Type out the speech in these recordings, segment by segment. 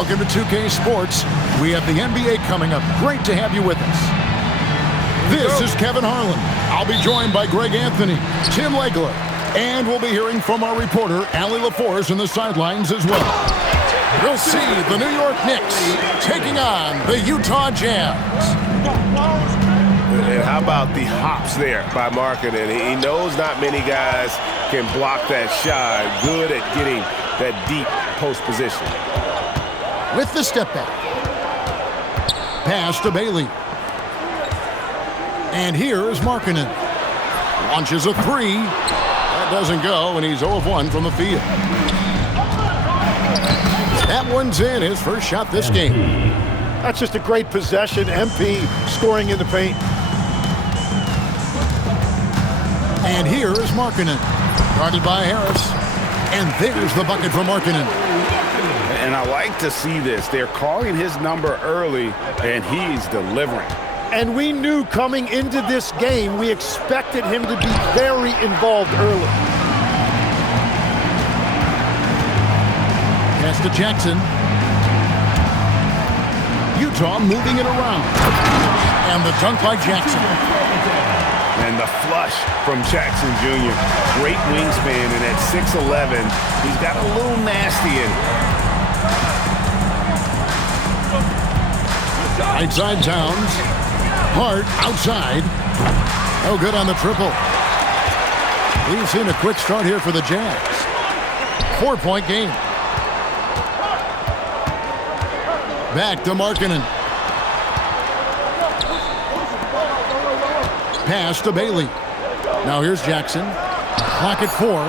Welcome to 2K Sports. We have the NBA coming up. Great to have you with us. This is Kevin Harlan. I'll be joined by Greg Anthony, Tim Legler, and we'll be hearing from our reporter, Allie LaForce, in the sidelines as well. We'll see the New York Knicks taking on the Utah Jazz. And how about the hops there by Markkanen? He knows not many guys can block that shot. Good at getting that deep post position. With the step back. Pass to Bailey. And here is Markkanen. Launches a three. That doesn't go, and he's 0 of 1 from the field. That one's in, his first shot this game. That's just a great possession. MP scoring in the paint. And here is Markkanen. Guarded by Harris. And there's the bucket for Markkanen. And I like to see this. They're calling his number early, and he's delivering. And we knew coming into this game, we expected him to be very involved early. Pass to Jackson. Utah moving it around. And the dunk by Jackson. And the flush from Jackson Jr. Great wingspan, and at 6'11", he's got a little nasty in it. Right side Towns. Hart outside. No good on the triple. We've seen a quick start here for the Jazz. 4-point game. Back to Markkanen. Pass to Bailey. Now here's Jackson. Clock at 4.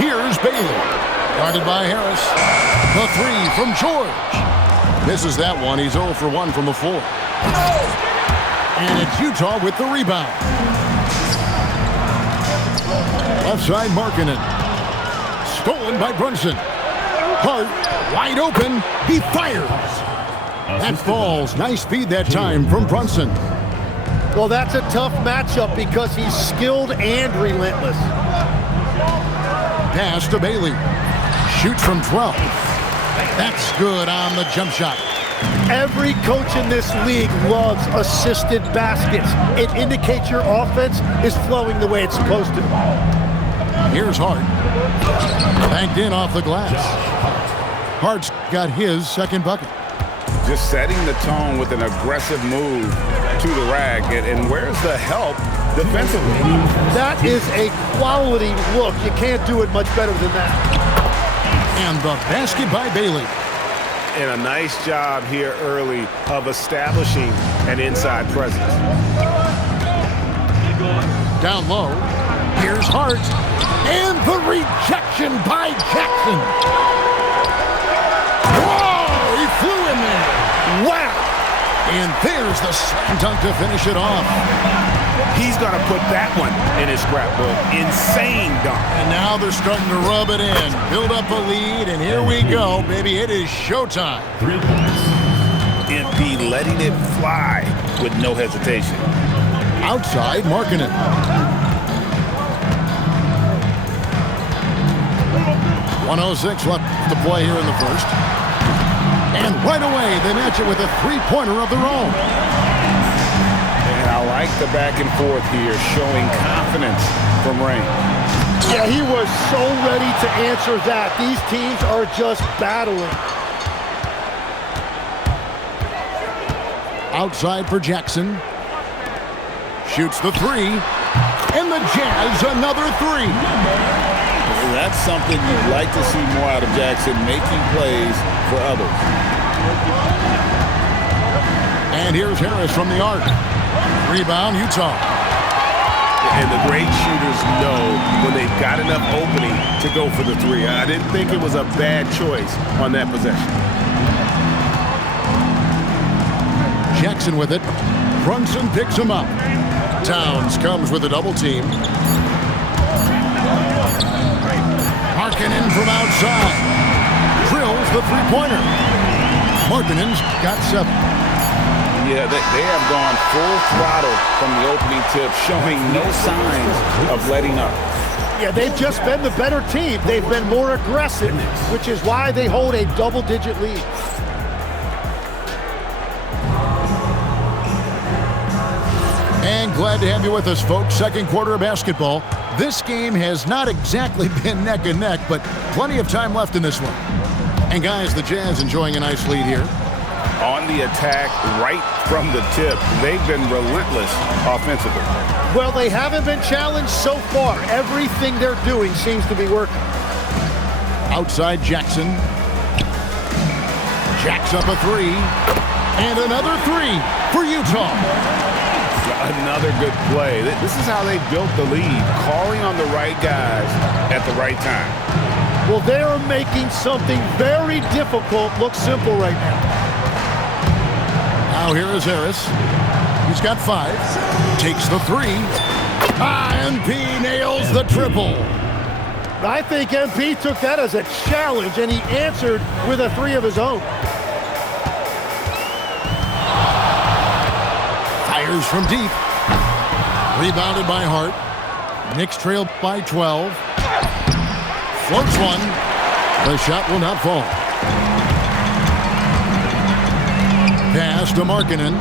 Here's Bailey. Guarded by Harris. The three from George. Misses that one. He's 0 for 1 from the floor. And it's Utah with the rebound. Left side Markkanen. Stolen by Brunson. Hart wide open. He fires. That falls. Nice speed that time from Brunson. Well, that's a tough matchup because he's skilled and relentless. Pass to Bailey. Shoots from 12. That's good on the jump shot. Every coach in this league loves assisted baskets. It indicates your offense is flowing the way it's supposed to. Here's Hart. Banked in off the glass. Hart's got his second bucket. Just setting the tone with an aggressive move to the rack. And where's the help defensively? That is a quality look. You can't do it much better than that. And the basket by Bailey. And a nice job here early of establishing an inside presence. Down low. Here's Hart. And the rejection by Jackson. Whoa! He flew in there. Wow! And there's the slam dunk to finish it off. He's going to put that one in his scrapbook. Insane dunk. And now they're starting to rub it in. Build up a lead, and here we go, baby. It is showtime. MP letting it fly with no hesitation. Outside, Markkanen. .106 left to play here in the first. And right away, they match it with a three-pointer of their own. And I like the back and forth here, showing confidence from Rain. Yeah, he was so ready to answer that. These teams are just battling. Outside for Jackson. Shoots the three. And the Jazz another three. That's something you'd like to see more out of Jackson, making plays for others. And here's Harris from the arc. Rebound, Utah. And the great shooters know when they've got enough opening to go for the three. I didn't think it was a bad choice on that possession. Jackson with it. Brunson picks him up. Towns comes with a double team. Markkanen from outside. Drills the three-pointer. Markkanen's got 7. Yeah, they have gone full throttle from the opening tip, showing no signs of letting up. Yeah, they've just been the better team. They've been more aggressive, which is why they hold a double-digit lead. And glad to have you with us, folks. Second quarter of basketball. This game has not exactly been neck and neck, but plenty of time left in this one. And guys, the Jazz enjoying a nice lead here. On the attack right from the tip. They've been relentless offensively. Well, they haven't been challenged so far. Everything they're doing seems to be working. Outside Jackson. Jacks up a three. And another three for Utah. Another good play. This is how they built the lead, calling on the right guys at the right time. Well, they are making something very difficult look simple right now. Now here is Harris. He's got 5. Takes the 3. MP nails the triple. I think MP took that as a challenge, and he answered with a 3 of his own. Fires from deep. Rebounded by Hart. Knicks trail by 12. Floats one. The shot will not fall. Pass to Markkanen.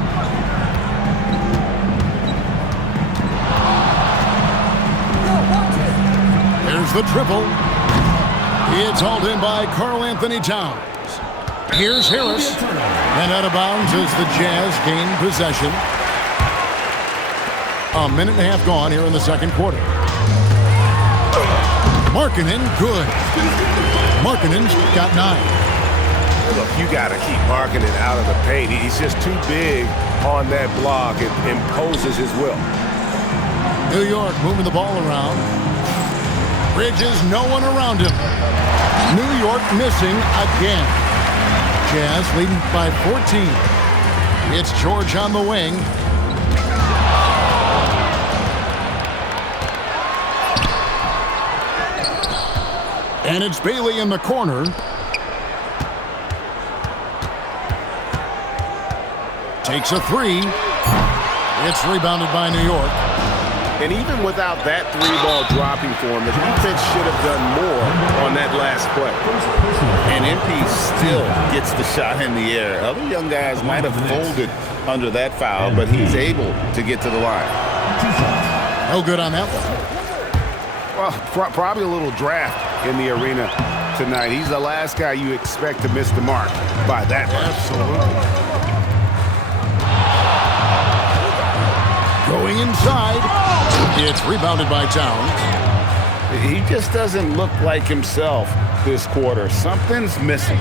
There's the triple. It's hauled in by Karl-Anthony Towns. Here's Harris. And out of bounds as the Jazz gain possession. A minute and a half gone here in the second quarter. Markkanen, good. Markkanen's got 9. Look, you got to keep Markkanen out of the paint. He's just too big on that block. It imposes his will. New York moving the ball around. Bridges, no one around him. New York missing again. Jazz leading by 14. It's George on the wing. And it's Bailey in the corner. Takes a 3. It's rebounded by New York. And even without that 3-ball dropping for him, the defense should have done more on that last play. And MP still gets the shot in the air. Other young guys might have folded under that foul, but he's able to get to the line. No good on that one. Well, probably a little draft in the arena tonight. He's the last guy you expect to miss the mark by that much. Absolutely. Going inside. It's rebounded by Towns. He just doesn't look like himself this quarter. Something's missing.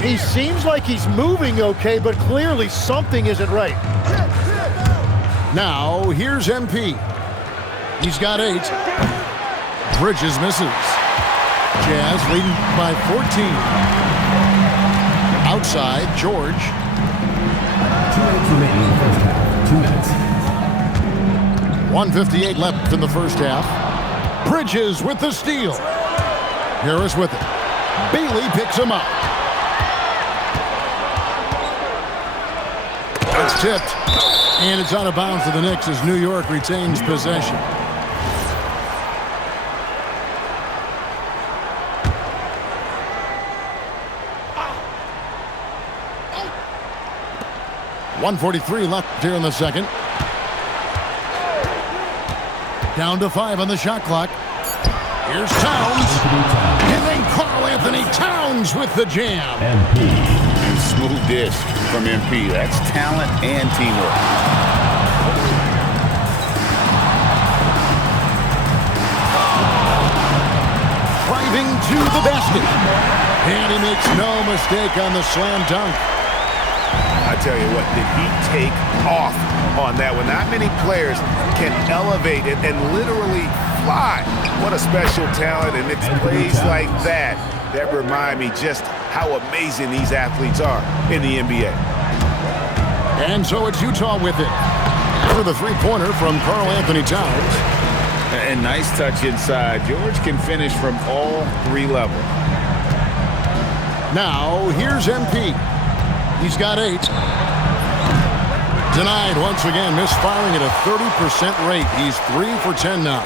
He seems like he's moving okay, but clearly something isn't right. Now, here's MP. He's got 8. Bridges misses. Jazz leading by 14. Outside, George. 2 minutes remaining in the first half. 2 minutes. 1:58 left in the first half. Bridges with the steal. Harris with it. Bailey picks him up. It's tipped. And it's out of bounds to the Knicks as New York retains possession. .143 left here in the second. Down to 5 on the shot clock. Here's Towns. And then Karl-Anthony Towns with the jam. And smooth dish from MP. That's talent and teamwork. Driving to the basket. And he makes no mistake on the slam dunk. I tell you what, did he take off on that one? Not many players can elevate it and literally fly. What a special talent, and it's plays like that that remind me just how amazing these athletes are in the NBA. And so it's Utah with it. For the three-pointer from Karl-Anthony Towns. And nice touch inside. George can finish from all 3 levels. Now, here's MP. He's got 8. Denied once again, misfiring at a 30% rate. He's 3 for 10 now.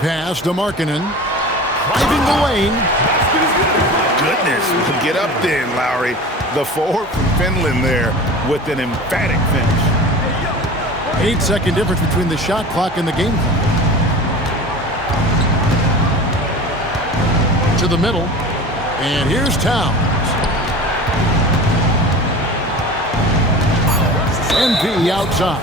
Pass to Markkanen. Driving the lane. Goodness, get up then, Lowry. The forward from Finland there with an emphatic finish. 8-second difference between the shot clock and the game clock. To the middle. And here's Towns. MP outside.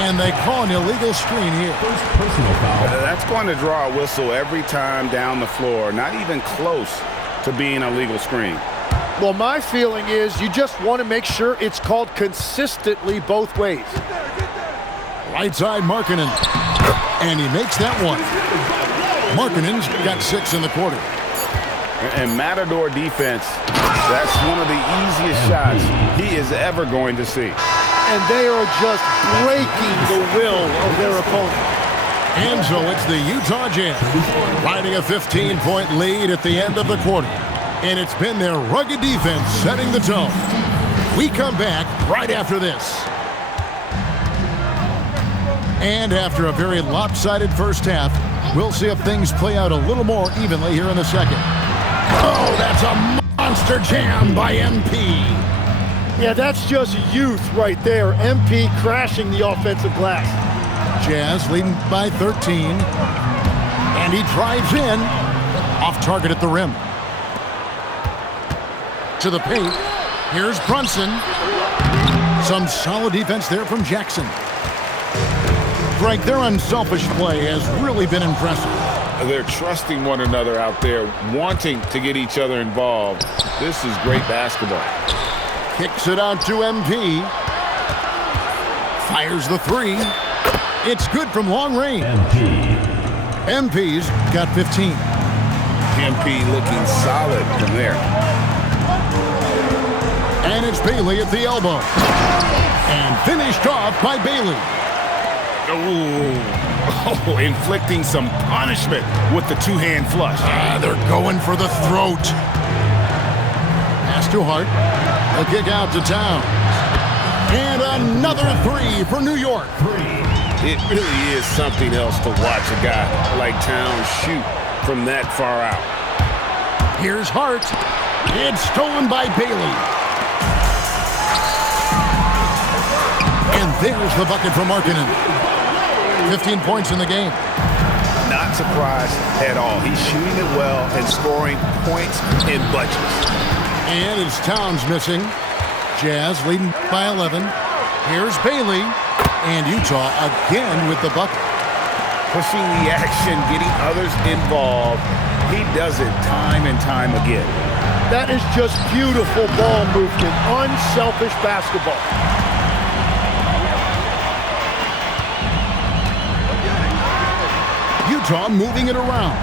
And they call an illegal screen here. First personal foul. That's going to draw a whistle every time down the floor. Not even close to being a legal screen. Well, my feeling is you just want to make sure it's called consistently both ways. Right side Markkanen. And he makes that one. Markkanen's got 6 in the quarter. And Matador defense, that's one of the easiest shots he is ever going to see. And they are just breaking the will of their opponent. And so it's the Utah Jazz riding a 15-point lead at the end of the quarter. And it's been their rugged defense setting the tone. We come back right after this. And after a very lopsided first half, we'll see if things play out a little more evenly here in the second. Oh, that's a monster jam by MP. Yeah, that's just youth right there. MP crashing the offensive glass. Jazz leading by 13. And he drives in. Off target at the rim. To the paint. Here's Brunson. Some solid defense there from Jackson. Greg, their unselfish play has really been impressive. They're trusting one another out there, wanting to get each other involved. This is great basketball. Kicks it out to MP. Fires the 3. It's good from long range. MP's got 15. MP looking solid from there. And it's Bailey at the elbow. And finished off by Bailey. Oh, inflicting some punishment with the two-hand flush. They're going for the throat. Pass to Hart. A kick out to Towns. And another 3 for New York. It really is something else to watch a guy like Towns shoot from that far out. Here's Hart. It's stolen by Bailey. And there's the bucket for Markkanen. 15 points in the game. Not surprised at all. He's shooting it well and scoring points in bunches. And it's Towns missing. Jazz leading by 11. Here's Bailey. And Utah again with the bucket. Pushing the action, getting others involved. He does it time and time again. That is just beautiful ball movement. Unselfish basketball. Utah moving it around.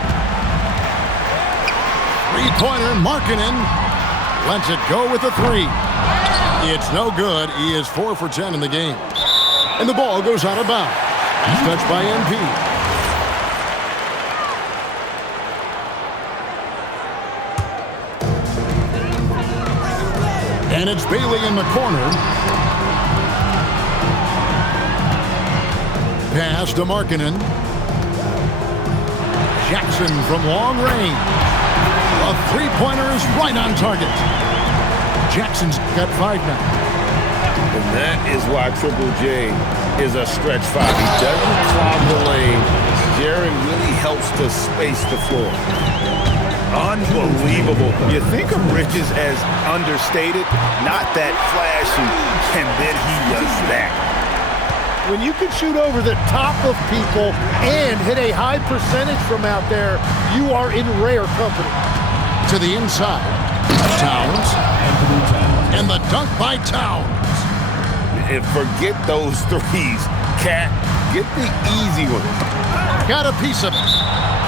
Three-pointer, Markkanen lets it go with a 3. It's no good. He is 4 for 10 in the game. And the ball goes out of bounds. He's touched by MP. And it's Bailey in the corner. Pass to Markkanen. Jackson from long range. A three-pointer is right on target. Jackson's got 5 now. And that is why Triple J is a stretch 5. He doesn't clog the lane. Jaren really helps to space the floor. Unbelievable. You think of Bridges as understated, not that flashy, and then he does that. When you can shoot over the top of people and hit a high percentage from out there, you are in rare company. To the inside. Towns. And the dunk by Towns. And forget those threes, Cat. Get the easy one. Got a piece of it.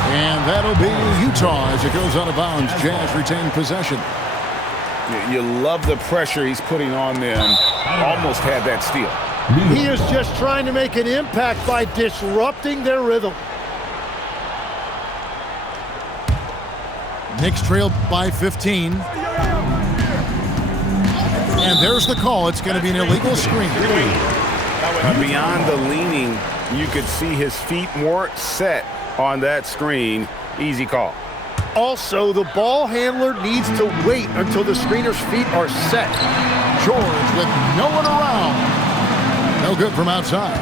And that'll be Utah as it goes out of bounds. Jazz retain possession. You love the pressure he's putting on them. Almost had that steal. He is just trying to make an impact by disrupting their rhythm. Knicks trail by 15. And there's the call. It's going to be an illegal screen. Beyond the leaning, you could see his feet more set on that screen. Easy call. Also, the ball handler needs to wait until the screener's feet are set. George with no one around. No good from outside.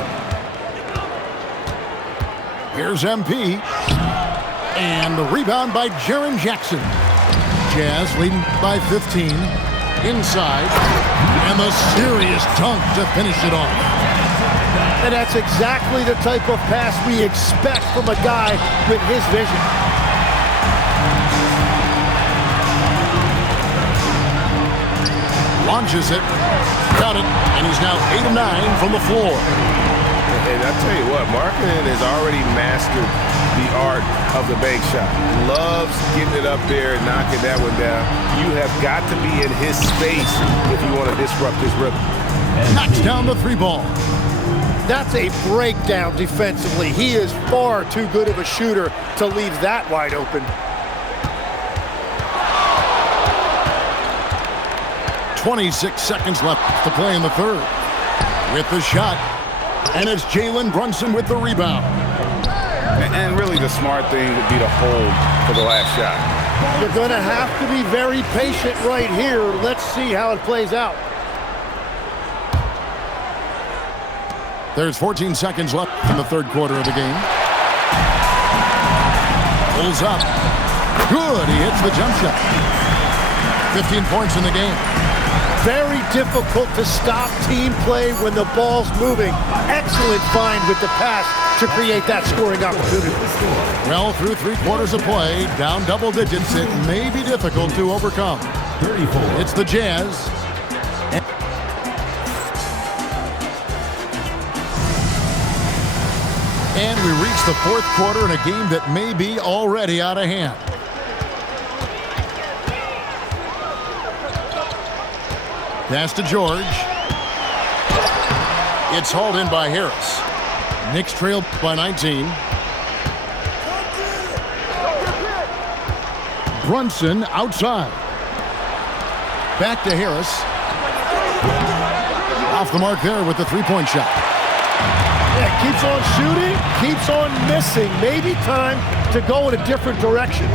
Here's MP. And the rebound by Jaren Jackson. Jazz leading by 15. Inside. And the serious dunk to finish it off. And that's exactly the type of pass we expect from a guy with his vision. Launches it. Got it. And he's now 8 of 9 from the floor. And I tell you what, Markkanen has already mastered the art of the bank shot. Loves getting it up there and knocking that one down. You have got to be in his space if you want to disrupt his rhythm. Knocks down the 3 ball. That's a breakdown defensively. He is far too good of a shooter to leave that wide open. 26 seconds left to play in the third. With the shot. And it's Jalen Brunson with the rebound. And really the smart thing would be to hold for the last shot. You're going to have to be very patient right here. Let's see how it plays out. There's 14 seconds left in the third quarter of the game. Pulls up. Good. He hits the jump shot. 15 points in the game. Very difficult to stop team play when the ball's moving. Excellent find with the pass to create that scoring opportunity. Well, through 3 quarters of play, down double digits, it may be difficult to overcome. 34. It's the Jazz. And we reach the fourth quarter in a game that may be already out of hand. Pass to George. It's hauled in by Harris. Knicks trail by 19. Brunson outside. Back to Harris. Off the mark there with the three-point shot. Yeah, keeps on shooting, keeps on missing. Maybe time to go in a different direction.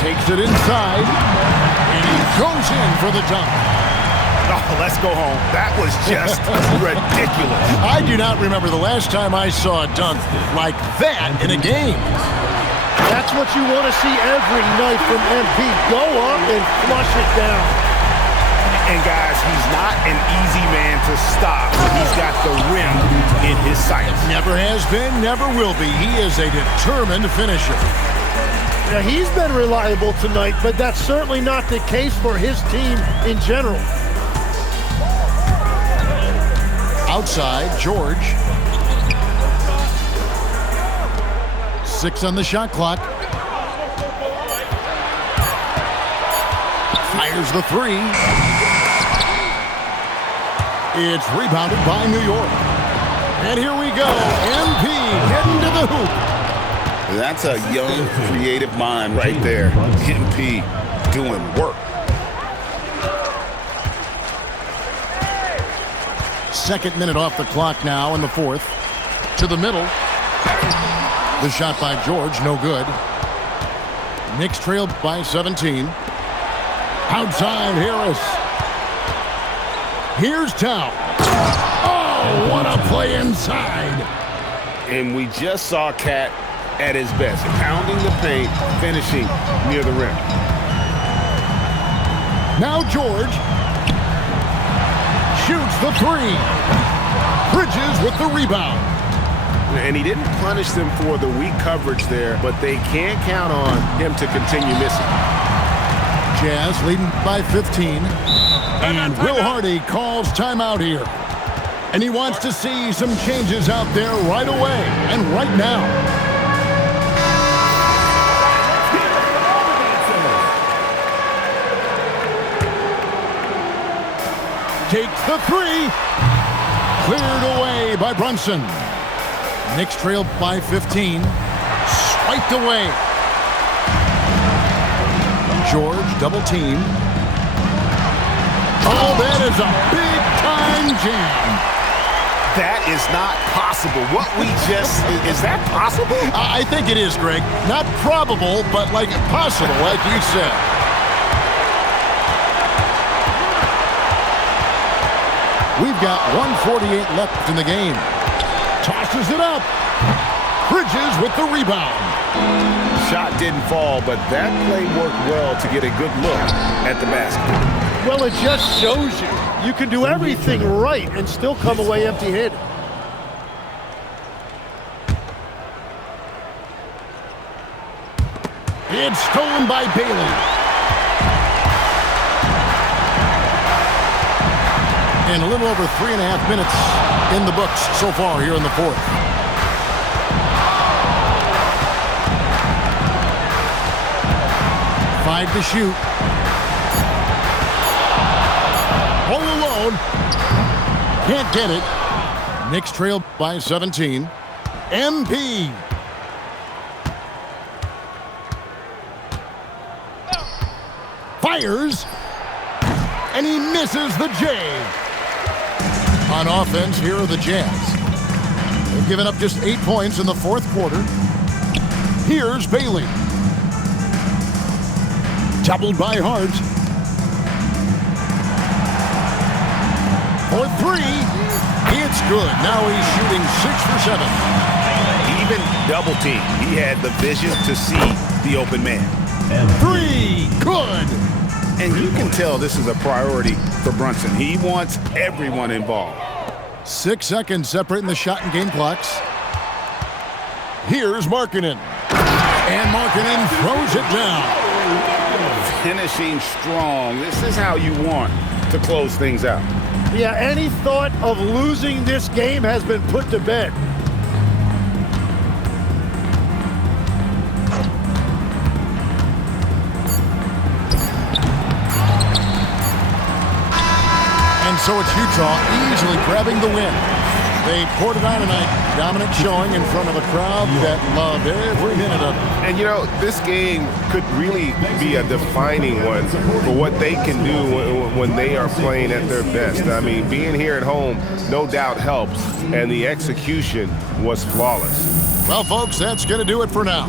Takes it inside, and he goes in for the dunk. Oh, let's go home. That was just ridiculous. I do not remember the last time I saw a dunk like that in a game. That's what you want to see every night from MP. Go up and flush it down. And guys, he's not an easy man to stop. He's got the rim in his sights. Never has been, never will be. He is a determined finisher. Now, he's been reliable tonight, but that's certainly not the case for his team in general. Outside, George. 6 on the shot clock. Fires the 3. It's rebounded by New York. And here we go. MP heading to the hoop. That's a young, creative mind right there. MP doing work. Second minute off the clock now in the fourth. To the middle. The shot by George, no good. Knicks trailed by 17. Outside, Harris. Here's Towns. Oh, what a play inside. And we just saw Cat at his best, pounding the paint, finishing near the rim. Now George shoots the 3. Bridges with the rebound. And he didn't punish them for the weak coverage there, but they can't count on him to continue missing. Jazz leading by 15. And Will Hardy calls timeout here. And he wants to see some changes out there right away and right now. Takes the 3. Cleared away by Brunson. Knicks trailed by 15. Swiped away. George double team. Oh, that is a big time jam. That is not possible. What we just, is that possible? I think it is, Greg. Not probable, but like possible, like you said. We've got 1:48 left in the game. Tosses it up. Bridges with the rebound. Shot didn't fall, but that play worked well to get a good look at the basket. Well, it just shows you. You can do everything right and still come away empty-handed. It's stolen by Bailey. And a little over 3.5 minutes in the books so far here in the fourth. Five to shoot. All alone. Can't get it. Knicks trail by 17. MP. Fires. And he misses the J. On offense, here are the Jazz. They've given up just 8 points in the fourth quarter. Here's Bailey. Doubled by Hart. For three. It's good. Now he's shooting 6 for 7. Even double team. He had the vision to see the open man. Three. Good. And you can tell this is a priority for Brunson. He wants everyone involved. 6 seconds separating the shot and game clocks. Here's Markkanen. And Markkanen throws it down. Finishing strong. This is how you want to close things out. Yeah, any thought of losing this game has been put to bed. And so it's Utah easily grabbing the win. They poured it on tonight. Dominant showing in front of a crowd that loved every minute of it. And, you know, this game could really be a defining one for what they can do when they are playing at their best. I mean, being here at home no doubt helps, and the execution was flawless. Well, folks, that's going to do it for now.